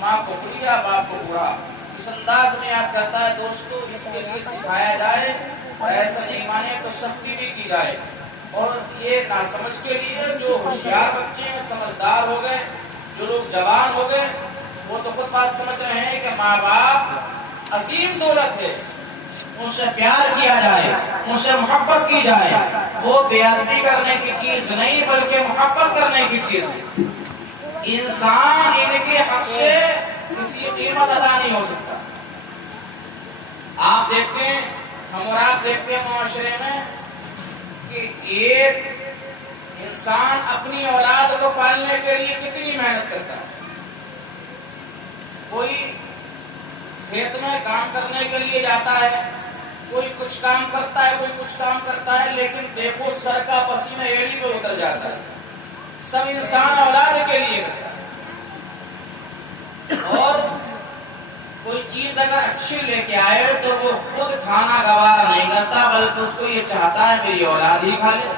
ماں کو بڑھیا باپ کو برا، اس انداز میں یاد کرتا ہے دوستو، اس کے لیے سکھایا جائے اور ایسا نہیں مانے تو سختی بھی کی جائے۔ اور یہ ناسمجھ کے لیے جو ہوشیار بچے ہیں، سمجھدار ہو گئے، جو لوگ جوان ہو گئے، وہ تو خود بات سمجھ رہے ہیں کہ ماں باپ عظیم دولت ہے، ان سے پیار کیا جائے، ان سے محبت کی جائے، وہ بے ادبی کرنے کی چیز نہیں بلکہ محبت کرنے کی چیز ہے۔ انسان ان کے حق سے کسی قیمت ادا نہیں ہو سکتا۔ آپ دیکھتے ہیں، ہم اور آپ دیکھتے ہیں معاشرے میں کہ ایک انسان اپنی اولاد کو پالنے کے لیے کتنی محنت کرتا ہے۔ کوئی کھیت میں کام کرنے کے لیے جاتا ہے، کوئی کچھ کام کرتا ہے، کوئی کچھ کام کرتا ہے، لیکن دیکھو سر کا پسینہ ایڑی پہ اتر جاتا ہے۔ سب انسان اولاد کے لیے کرتا ہے، اور کوئی چیز اگر اچھی لے کے آئے تو وہ خود کھانا گوارا نہیں کرتا، بلکہ اس کو یہ چاہتا ہے میری اولاد ہی کھا لے۔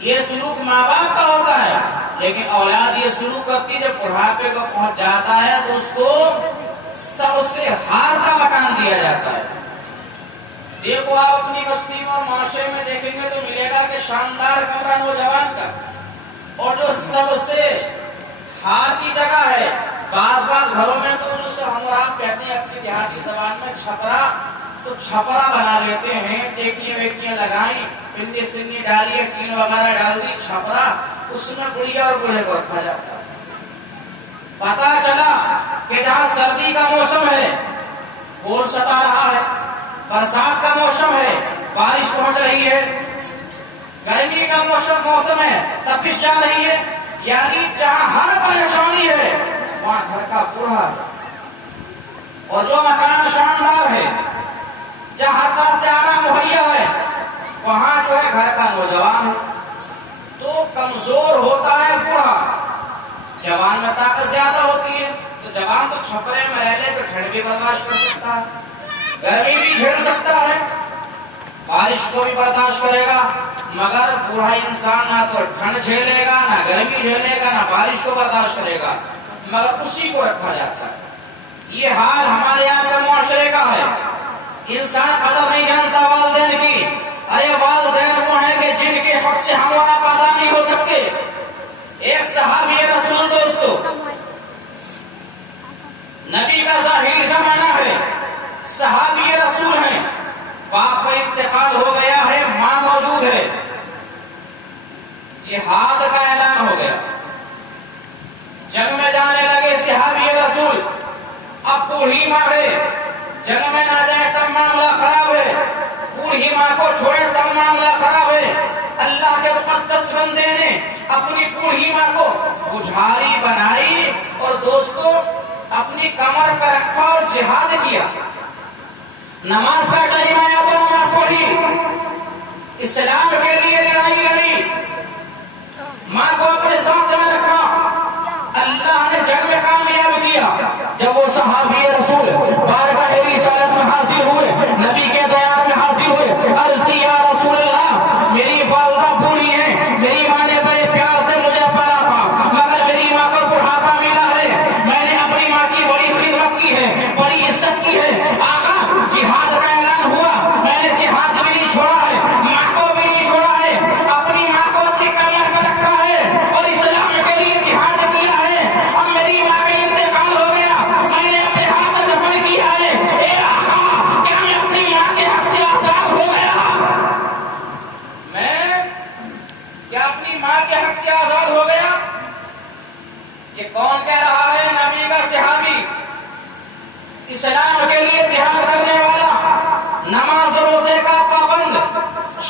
یہ سلوک ماں باپ کا ہوتا ہے، لیکن اولاد یہ سلوک کرتی ہے جب بڑھاپے کو پہنچ جاتا ہے تو اس کو سب سے ہار کا مکان دیا جاتا ہے۔ دیکھو آپ اپنی بستی میں اور معاشرے میں دیکھیں گے تو ملے گا کہ شاندار کمرہ نوجوان کا، اور جو سب سے ہار کی جگہ ہے، بعض گھروں میں تو جسے ہم اور آپ کہتے ہیں اپنی دیہاتی زبان میں چھپرا، تو چھپرا بنا لیتے ہیں، ٹیکیاں ویکیاں لگائیں، پنی سنی ڈالیے، ٹین وغیرہ ڈال دی، چھپرا، اس میں بڑھیا اور بوڑھے کو رکھا جاتا ہے۔ پتا چلا کہ جہاں سردی کا موسم ہے کول ستا رہا ہے، برسات کا موسم ہے بارش پہنچ رہی ہے، گرمی کا موسم ہے تپش جا رہی ہے، یعنی جہاں ہر پریشانی ہے وہاں گھر کا بوڑھا ہے، اور جو مکان شاندار ہے جہاں ہر طرح سے آرام مہیا ہے وہاں جو ہے گھر کا نوجوان ہے۔ تو کمزور ہوتا ہے بوڑھا، جوان میں طاقت زیادہ ہوتی ہے، تو جوان تو چھپرے میں رہ لے تو ٹھنڈ بھی برداشت کر سکتا ہے، گرمی بھی جھیل سکتا ہے، بارش کو بھی برداشت کرے گا، مگر بوڑھا انسان نہ تو ٹھنڈ جھیلے گا، نہ گرمی جھیلے گا، نہ بارش کو برداشت کرے گا، مگر اسی کو رکھا جاتا ہے۔ یہ حال ہمارے یہاں کے معاشرے کا ہے۔ انسان قدر نہیں جانتا والدین کی۔ ارے والدین وہ ہیں کہ جن کے حق سے ہم اور آپ ادا نہیں ہو سکتے۔ ایک صحابی رسول دوستو، نبی کا ظاہری زمانہ ہے، صحابی رسول ہیں، باپ کا انتقال ہو گیا ہے، ماں موجود ہے، جہاد کا اعلان ہو گیا، جنگ میں جانے لگے صحابی رسول، اب بوڑھی ماں ہے، جنگ میں نہ جائے تب معاملہ خراب ہے، بوڑھی ماں کو چھوڑے تب معاملہ خراب ہے۔ اللہ کے مقدس بندے نے اپنی بوڑھی ماں کو بجھاری بنائی اور دوستو اپنی کمر پر رکھا اور جہاد کیا۔ نماز کا ٹائم آیا تو نماز پڑھی، اسلام کے لیے لڑائی لڑی، ماں کو اپنے ساتھ میں رکھا، اللہ نے جنگ میں کامیاب کیا۔ جب وہ صحابی رسول بارگاہ رسالت میں حاضر ہوئے، نبی کے دیار میں حاضر ہوئے، عرض کی یا رسول اللہ میری والدہ بوڑھی ہے، میری ماں نے بڑے پیار سے مجھے پالا تھا، مگر میری ماں کو بڑھاپا ملا ہے، میں نے اپنی ماں کی بڑی خدمت کی ہے، بڑی عزت کی ہے، آقا جہاد کا اعلان ہوا، میں نے جہاد بھی نہیں چھوڑا ہے، ماں کو بھی نہیں چھوڑا ہے، اپنی ماں کو اپنی کمر پر رکھا ہے اور اسلام کے لیے جہاد کیا ہے۔ اب میری ماں کا انتقال ہو گیا، میں نے اپنے ہاتھ سے دفن کیا ہے، اے آقا کیا میں اپنی ماں کے حق سے آزاد ہو گیا؟ میں کیا اپنی ماں کے حق سے آزاد ہو گیا؟ یہ کون کہہ رہا ہے؟ نبی کا صحابی، اسلام کے لیے جہاد کرنے والا، نماز روزے کا پابند،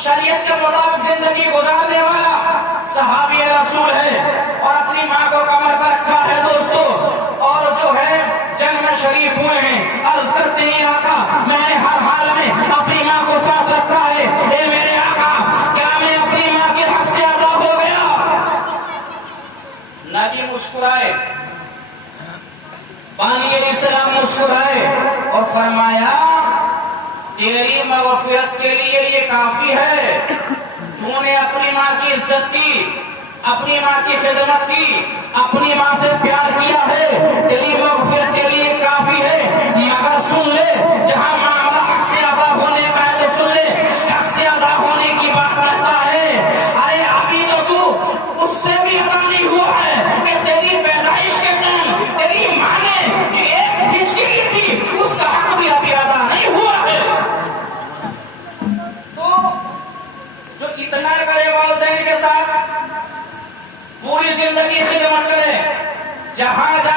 شریعت کے مطابق زندگی گزارنے والا صحابی رسول ہے، اور اپنی ماں کو کمر پر رکھا ہے دوستو، اور جو ہے جنگ میں شریک ہوئے ہیں، عرض کرتے ہیں آقا میں نے ہر حال میں اپنی ماں کو ساتھ رکھا ہے، اے میرے آقا کیا میں اپنی ماں کے حق سے ادا ہو گیا؟ نبی مسکرائے، بانی اسلام مسکرائے اور فرمایا تیری مغفرت کے لیے یہ کافی ہے، تو نے اپنی ماں کی عزت کی، اپنی ماں کی خدمت کی، اپنی ماں سے پیار کیا ہے،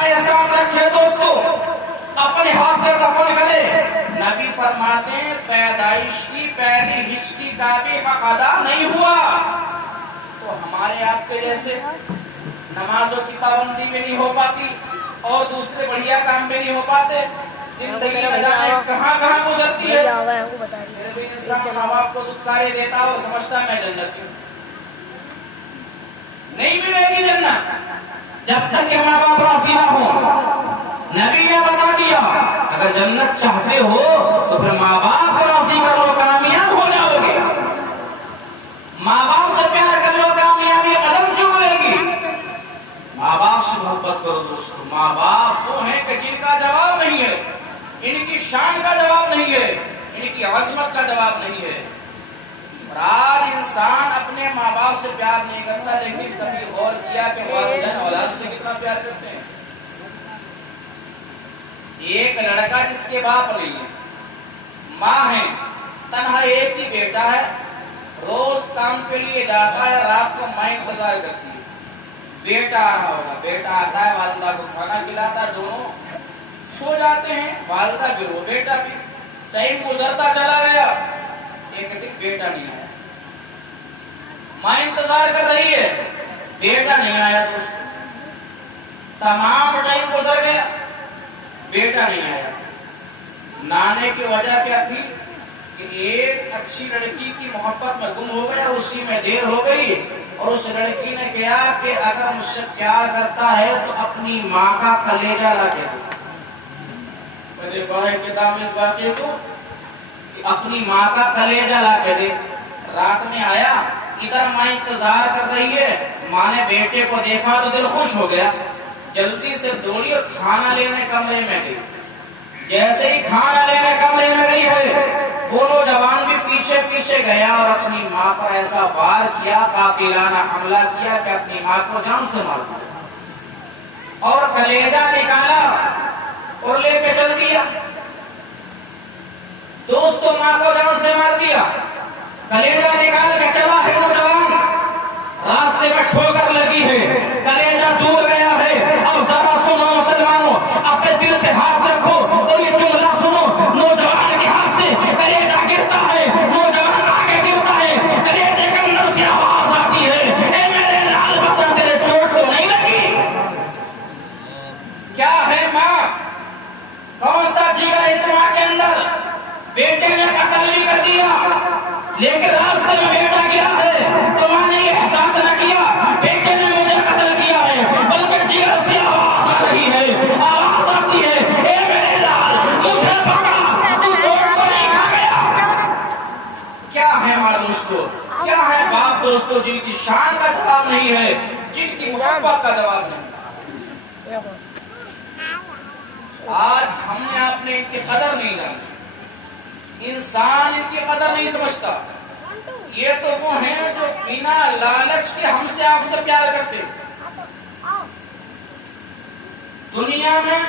جائے ساتھ رکھے تو اس کو اپنے ہاتھ سے دفن کرے. نبی فرماتے ہیں پیدائش کی پہلی ہچکی کا بھی حق ادا نہیں ہوا. تو ہمارے آپ کے جیسے نمازوں کی پابندی بھی نہیں ہو پاتی اور دوسرے بڑھیا کام بھی نہیں ہو پاتے. زندگی نہ جانے کہاں کہاں گزرتی ہے. پھر بھی انسان ماں باپ کو دھتکارے دیتا اور سمجھتا ہے میں جنت ہوں. نہیں ملے گی جنت جب تک کہ ماں باپ راضی نہ ہو. نبی نے بتا دیا اگر جنت چاہتے ہو تو پھر ماں باپ کو راضی کر لو, کامیاب ہو جاؤ گے. ماں باپ سے پیار کر لو, کامیابی قدم چوم لے گی. ماں باپ سے محبت کرو دوستو. ماں باپ وہ ہیں کہ جن کا جواب نہیں ہے, ان کی شان کا جواب نہیں ہے, ان کی عظمت کا جواب نہیں ہے. اور آج انسان اپنے ماں باپ سے پیار نہیں کرتا, لیکن کبھی غور کیا کہ والدین اولاد سے کتنا پیار کرتے ہیں. ایک لڑکا جس کے باپ نہیں ہے, ماں ہے, تنہا ایک ہی بیٹا ہے, روز کام کے لیے جاتا ہے, رات کو ماں انتظار کرتی ہے بیٹا آ رہا ہوگا. بیٹا آتا ہے, والدہ کو کھانا کھلاتا, دونوں سو جاتے ہیں, والدہ بھی رو بیٹا بھی. ٹائم گزرتا چلا گیا, ایک دن بیٹا نہیں آیا, ماں انتظار کر رہی ہے, بیٹا نہیں آیا. دوستو تمام ٹائم گزر گیا, بیٹا نہیں آیا. نانے کی وجہ کیا تھی کہ ایک اچھی لڑکی کی محبت میں گم ہو گیا, اسی میں دیر ہو گئی. اور اس لڑکی نے کہا کہ اگر مجھ سے پیار کرتا ہے تو اپنی ماں کا کلیجہ لا کے دے. میں نے پڑھا ہے کتاب میں اس واقعے کو کہ اپنی ماں کا کلیجہ لا کے دے. رات میں آیا, ادھر ماں انتظار کر رہی ہے. ماں نے بیٹے کو دیکھا تو دل خوش ہو گیا, جلدی سے دوڑی اور کھانا لینے کمرے میں گئی. جیسے ہی کھانا لینے کمرے میں گئی ہے, وہ نوجوان بھی پیچھے پیچھے گیا اور اپنی ماں پر ایسا وار کیا, قاتلانہ حملہ کیا کہ اپنی ماں کو جان سے مار دیا اور کلیجہ نکالا اور لے کے چل دیا. دوستو ماں کو جان سے مار دیا, کلیجہ نکال کے چلا ہے نوجوان. راستے میں ٹھوکر لگی ہے, کلیجہ دور گیا ہے. اب ذرا سنو مسلمانوں, اپنے دل پہ ہاتھ رکھو اور یہ جملہ سنو. نوجوان کے ہاتھ سے کلیجہ گرتا ہے, نوجوان آگے گرتا ہے, کلیجے کے اندر سے آواز آتی ہے, اے میرے لال بتا تیرے چوٹ تو نہیں لگی. کیا ہے ماں, کون سا جگر اس ماں کے اندر. بیٹے نے قتل بھی کر دیا, لیکن راستے میں بیٹا گرا ہے تو ماں نے یہ احساس نہ کیا بیٹے نے مجھے قتل کیا ہے, بلکہ جگر سے آواز آ رہی ہے, آواز آتی ہے, اے میرے لال تجھے پکا, تو چوٹ تو نہیں کھا گیا. کیا ہے ماں دوستو, کیا ہے باپ دوستو, جن کی شان کا جواب نہیں ہے, جن کی محبت کا جواب نہیں. آج ہم نے آپ نے ان کی قدر نہیں جانی, انسان ان کی قدر نہیں سمجھتا. یہ تو وہ ہیں جو بنا لالچ کے ہم سے آپ سے پیار کرتے. دنیا میں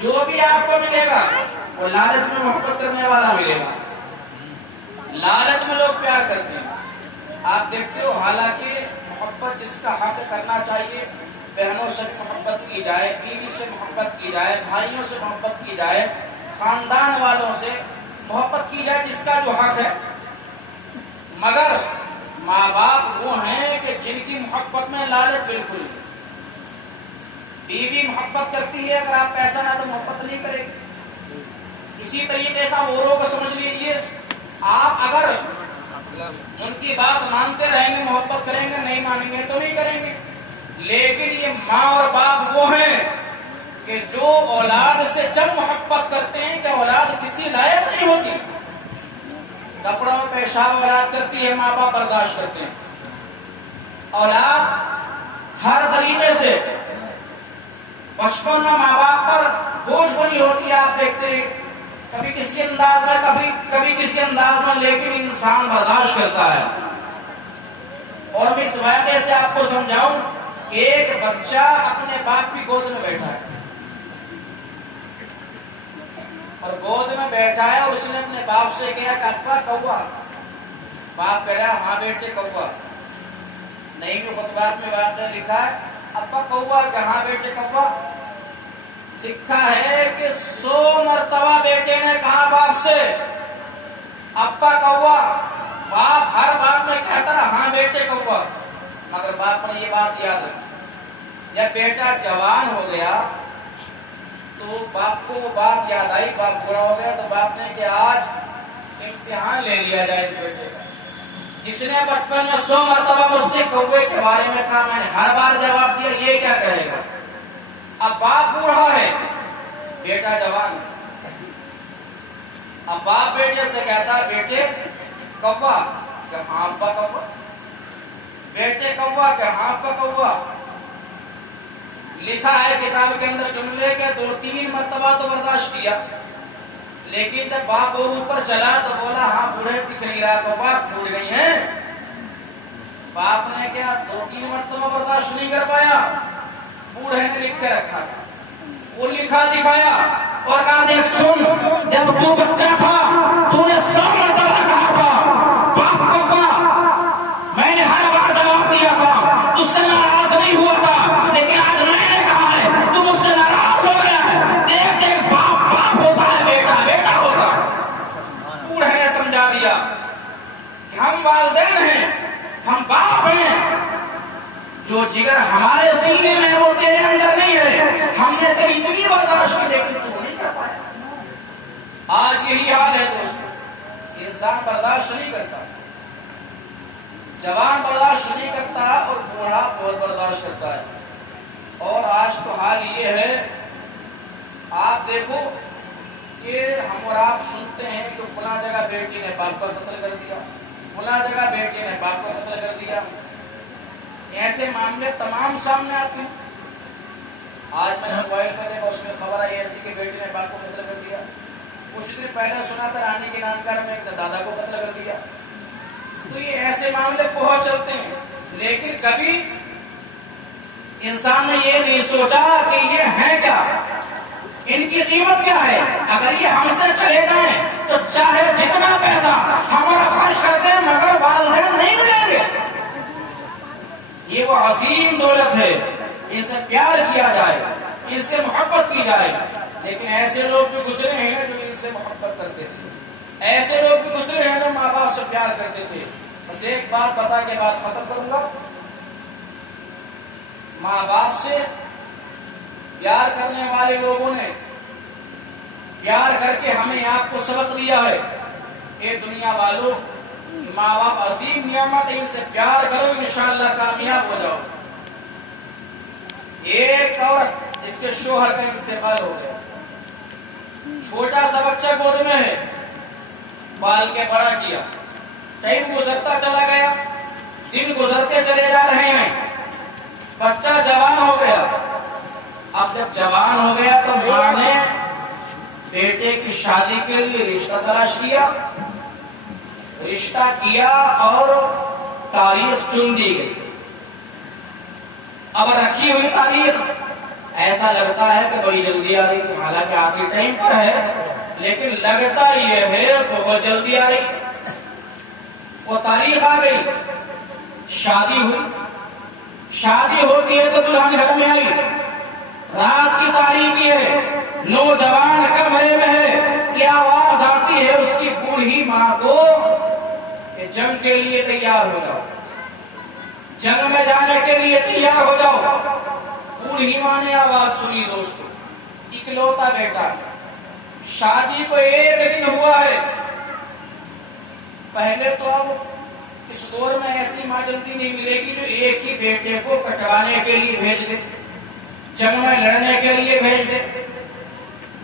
جو بھی آپ کو ملے گا وہ لالچ میں محبت کرنے والا ملے گا. لالچ میں لوگ پیار کرتے ہیں, آپ دیکھتے ہو. حالانکہ محبت جس کا حق کرنا چاہیے, بہنوں سے محبت کی جائے, بیوی سے محبت کی جائے, بھائیوں سے محبت کی جائے, خاندان والوں سے محبت کی جائے جس کا جو حق ہے. مگر ماں باپ وہ ہیں کہ جن کی محبت میں لالچ بالکل نہیں. بیوی محبت کرتی ہے, اگر آپ پیسہ نہ تو محبت نہیں کرے گی. اسی طریقے سے اوروں کو سمجھ لیجیے, آپ اگر ان کی بات مانتے رہیں گے محبت کریں گے, نہیں مانیں گے تو نہیں کریں گے. لیکن یہ ماں اور باپ وہ ہیں کہ جو اولاد سے جب محبت کرتے ہیں کہ اولاد کسی لائق نہیں ہوتی. کپڑوں میں پیشاب اولاد کرتی ہے, ماں باپ برداشت کرتے ہیں. اولاد ہر طریقے سے بچپن میں ماں باپ پر بوجھ بنی ہوتی ہے. آپ دیکھتے ہیں کبھی کسی انداز میں, کبھی کسی انداز میں, لیکن انسان برداشت کرتا ہے. اور میں اس واقعے سے آپ کو سمجھاؤں, ایک بچہ اپنے باپ کی گود میں بیٹھا ہے اور گود میں بیٹھا ہے, اور اس نے اپنے باپ سے کہا کہ ابا کوا. باپ کہہ رہا ہے ہاں بیٹے کوا. نہیں بھی خطبات میں واقعہ لکھا ہے ابا کوا, کہاں بیٹے کوا. لکھا ہے کہ 100 مرتبہ بیٹے نے کہا باپ سے ابا کوا، باپ ہر بات میں کہتا رہا ہاں بیٹے کوا، مگر باپ نے یہ بات یاد رکھی جب بیٹا جوان ہو گیا تو باپ کو وہ بات یاد آئی، باپ برا ہو گیا تو باپ نے کہ آج امتحان لے لیا جائے اس بیٹے کا، جس نے بچپن میں 100 مرتبہ مجھ سے کوے کے بارے میں کہا میں نے ہر بار جواب دیا، یہ کیا کہے گا؟ اب باپ بوڑھا ہے بیٹا جوان ہے، اب باپ بیٹے سے کہتا ہے بیٹے کوا کہ ہاں ابا کوا، بیٹے کوا کہ ہاں ابا کوا۔ لکھا ہے کتاب کے اندر جملے کے 2-3 مرتبہ تو برداشت کیا، لیکن جب باپ اور اوپر چلا تو بولا ہاں بوڑھے دکھ نہیں رہا کوا بھول گئی ہیں۔ باپ نے کیا 2-3 مرتبہ برداشت نہیں کر پایا، بوڑھے نے لکھ کے رکھا تھا، وہ لکھا دکھایا اور کہا دیکھ سن، جب تو بچہ تھا تو نے 100 مرتبہ کہا تھا باپ کوا، میں نے ہر بار جواب دیا تھا، تجھ سے ناراض نہیں ہوا تھا، لیکن آج میں نے کہا ہے تو مجھ سے ناراض ہو گیا ہے، دیکھ دیکھ باپ باپ ہوتا ہے بیٹا بیٹا ہوتا ہے۔ بوڑھے نے سمجھا دیا کہ ہم والدین ہیں، ہم باپ ہیں، جو جگر ہمارے سینے میں وہ تیرے اندر نہیں ہے، ہم نے تیری اتنی برداشت کی لیکن تو نہیں کر پایا۔ آج یہی حال ہے دوستو، انسان برداشت نہیں کرتا، جوان برداشت نہیں کرتا اور بوڑھا بہت برداشت کرتا ہے۔ اور آج تو حال یہ ہے، آپ دیکھو کہ ہم اور آپ سنتے ہیں کہ فلاں جگہ بیٹی نے باپ کا قتل کر دیا، فلاں جگہ بیٹی نے باپ کا قتل کر دیا، ایسے معاملے تمام سامنے آتے ہیں۔ آج میں نے موبائل پر دیکھا، اس میں خبر آئی ایسی کہ بیٹی نے باپ کو قتل کر دیا، کچھ دن پہلے سنا تھا رانی کی نانکار میں ایک دادا کو قتل کر دیا۔ تو یہ ایسے معاملے بہت چلتے ہیں، لیکن کبھی انسان نے یہ نہیں سوچا کہ یہ ہے کیا، ان کی قیمت کیا ہے۔ اگر یہ ہم سے چلے جائیں تو چاہے جتنا پیسہ ہمارا خرچ کرتے ہیں مگر والدین نہیں ملیں گے۔ یہ وہ عظیم دولت ہے، اس سے پیار کیا جائے، اس سے محبت کی جائے، لیکن ایسے لوگ بھی گزرے ہیں جو ان سے محبت کرتے تھے، ایسے لوگ بھی گزرے ہیں جو ماں باپ سے پیار کرتے تھے۔ بس ایک بات بتا کے بات ختم کروں گا، ماں باپ سے پیار کرنے والے لوگوں نے پیار کر کے ہمیں آپ کو سبق دیا ہے، اے دنیا والوں، ماں باپ عظیم نعمت ہے، ان سے پیار کرو انشاءاللہ کامیاب ہو جاؤ۔ ایک عورت اس کے شوہر کا انتقال ہو گیا، چھوٹا سا بچہ گود میں ہے، پال کے بڑا کیا، ٹائم گزرتا چلا گیا، دن گزرتے چلے جا رہے ہیں، بچہ جوان ہو گیا۔ اب جب جوان ہو گیا تو ماں نے بیٹے کی شادی کے لیے رشتہ تلاش کیا، رشتہ کیا اور تاریخ چن دی گئی۔ اب رکھی ہوئی تاریخ ایسا لگتا ہے کہ بڑی جلدی آ رہی، حالانکہ آخری ٹائم پر ہے، لیکن لگتا یہ ہے بہت جلدی آ رہی۔ وہ تاریخ آ گئی، شادی ہوئی، شادی ہوتی ہے تو دلہن گھر میں آئی، رات کی تاریخی ہے، نوجوان کمرے میں ہے، یہ آواز آتی ہے اس کی بوڑھی ماں کو کہ جنگ کے لیے تیار ہو جاؤ، جنگ میں جانے کے لیے تیار ہو جاؤ۔ بوڑھی ماں نے آواز سنی دوستو، اکلوتا بیٹا، شادی کو 1 دن ہوا ہے۔ پہلے تو اب اس دور میں ایسی ماں جلدی نہیں ملے گی جو ایک ہی بیٹے کو کٹوانے کے لیے بھیج دے، جنگ میں لڑنے کے لیے بھیج دے،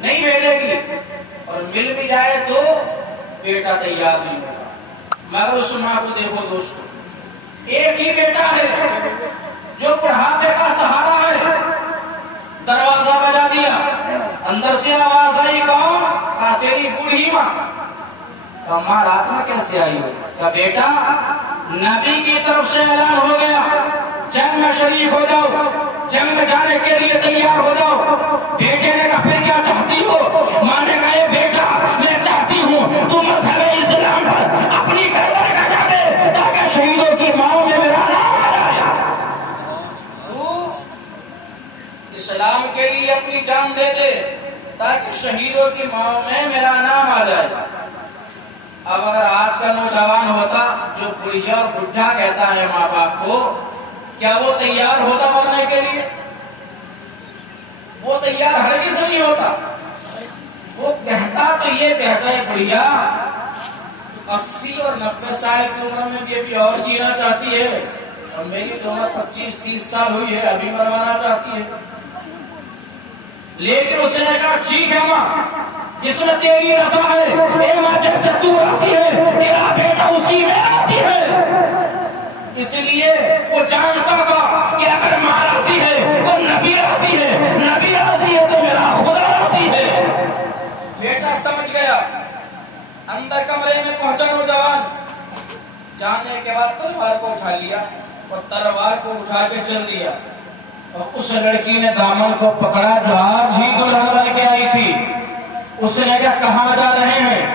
نہیں بھیجے گی، اور مل بھی جائے تو بیٹا تیار نہیں ہوگا۔ مگر اس ماں کو دیکھو دوستو، ایک ہی بیٹا ہے جو بڑھاپے کا سہارا ہے، دروازہ بجا دیا، اندر سے آواز آئی، کون؟ کہا تیری بوڑھی ماں۔ کہا ماں رات میں کیسے آئی ہو؟ کہا بیٹا نبی کی طرف سے اعلان ہو گیا، جنگ میں شریک ہو جاؤ، جنگ میں جانے کے لیے تیار ہو جاؤ۔ بیٹے نے کہا پھر کیا چاہتی ہو؟ ماں نے کہا بیٹا میں چاہتی ہوں تو مذہب اسلام پر اپنی گردن کٹا دے تاکہ شہیدوں کی ماؤں میں میرا نام آ جائے۔ تو اسلام کے لیے اپنی جان دے دے، تاکہ شہیدوں کی ماں میں میرا نام آ جائے۔ اب اگر آج کا نوجوان ہوتا جو بڑھیا اور بڈھا کہتا ہے ماں باپ کو، کیا وہ تیار ہوتا مرنے کے لیے؟ وہ تیار ہرگز نہیں ہوتا۔ وہ کہتا تو یہ کہتا ہے بڑھیا 80 اور 90 سال کی عمر میں بھی ابھی اور جینا چاہتی ہے، اور میری تو عمر 25-30 سال ہوئی ہے، ابھی مروانا چاہتی ہے۔ لیکن اس نے کہا ٹھیک ہے ماں، جس میں تیری رضا ہے، اے ماں جیسے تو راضی ہے تیرا بیٹا اسی میں راضی ہے۔ اس لیے وہ جانتا تھا کہ اگر ماں راضی ہے تو نبی راضی ہے، نبی راضی ہے تو میرا خدا راضی ہے۔ بیٹا سمجھ گیا۔ اندر کمرے میں پہنچا نوجوان، جانے کے بعد تلوار کو اٹھا لیا اور تلوار کو اٹھا کے چل دیا، اور اس لڑکی نے دامن کو پکڑا جو آج ہی دلہن بن کے آئی تھی۔ اس نے کہا کہاں جا رہے ہیں؟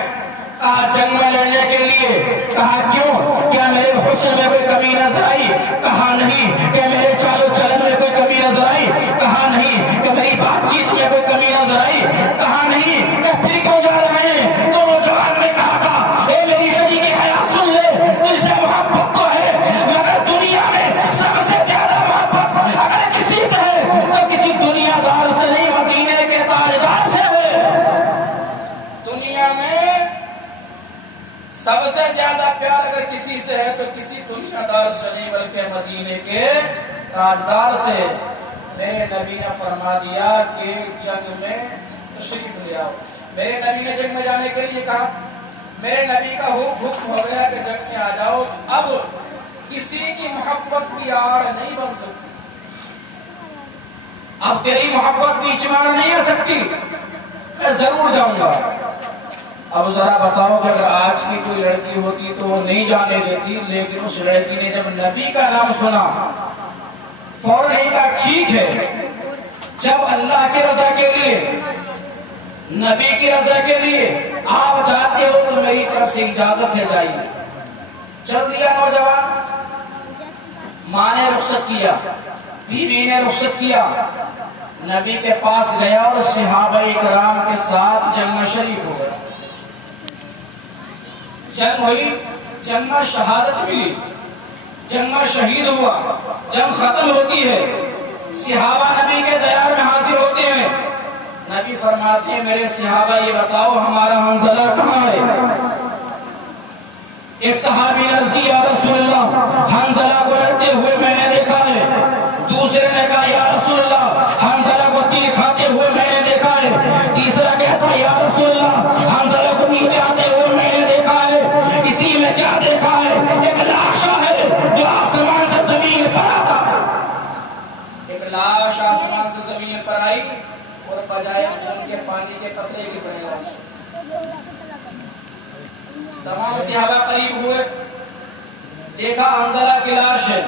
کہا جنگ میں لڑنے کے لیے۔ کہا کیوں؟ کیا میرے حسن میں کوئی کمی نظر آئی؟ کہا نہیں۔ کیا میرے چال و چلن میں کوئی کمی نظر آئی؟ کہا نہیں۔ کیا میری بات چیت میں کوئی کمی نظر آئی؟ کہا نہیں۔ کیا پھر کیوں جا رہے ہیں؟ تو نوجوان نے کہا تھا اے میری شریک حیات سن لے، تجھ سے محبت تو ہے مگر دنیا میں سب سے زیادہ محبت اگر کسی سے ہے تو کسی دنیا دار سے نہیں، مدینے کے تاجدار سے ہے۔ دنیا میں سب سے زیادہ پیار اگر کسی سے ہے تو کسی دنیا دار سے نہیں بلکہ مدینے کے تاجدار سے۔ میرے نبی نے فرما دیا کہ جنگ میں تشریف لے آؤ۔ میرے نبی نے جنگ میں جانے کے لیے کہا، میرے نبی کا حکم ہو گیا کہ جنگ میں آ جاؤ۔ اب کسی کی محبت کی آڑ نہیں بن سکتی، اب تیری محبت نیچے آڑ نہیں آ سکتی، میں ضرور جاؤں گا۔ اب ذرا بتاؤ کہ اگر آج کی کوئی لڑکی ہوتی تو وہ نہیں جانے دیتی، لیکن اس لڑکی نے جب نبی کا نام سنا فوراً ہی کہا ٹھیک ہے، جب اللہ کی رضا کے لیے، نبی کی رضا کے لیے آپ جاتے ہو تو میری طرف سے اجازت ہے جائیے۔ چل دیا نوجوان۔ ماں نے رخصت کیا، بیوی نے رخصت کیا، نبی کے پاس گیا اور صحابہ کرام کے ساتھ جنگ میں شریک ہو گیا۔ جنگ ہوئی، جنگ میں شہادت ملی، جنگ میں شہید ہوا۔ جنگ ختم ہوتی ہے، صحابہ نبی کے دیار میں حاضر ہوتے ہیں۔ نبی فرماتے ہیں میرے صحابہ یہ بتاؤ ہمارا حنظلہ کہاں ہے؟ ایک صحابی نے عرض کی یا رسول اللہ حنظلہ کو لڑتے ہوئے میں نے دیکھا ہے۔ دوسرے نے کہا یا رسول اللہ حنظلہ کو تیر کھاتے ہوئے میں نے دیکھا ہے۔ تیسرا کہتا یا رسول اللہ حنظلہ کو نیچے آتے ہوئے میں نے دیکھا ہے۔ اسی میں کیا دیکھا ہے؟ ایک لاش ہے جو آسمان سے زمین پر آتا ہے۔ ایک لاش آسمان سے زمین پر آئی اور بجائے خون کے پانی کے قطرے کی بڑی لاش۔ تمام صحابہ قریب ہوئے، دیکھا حنظلہ کی لاش ہے،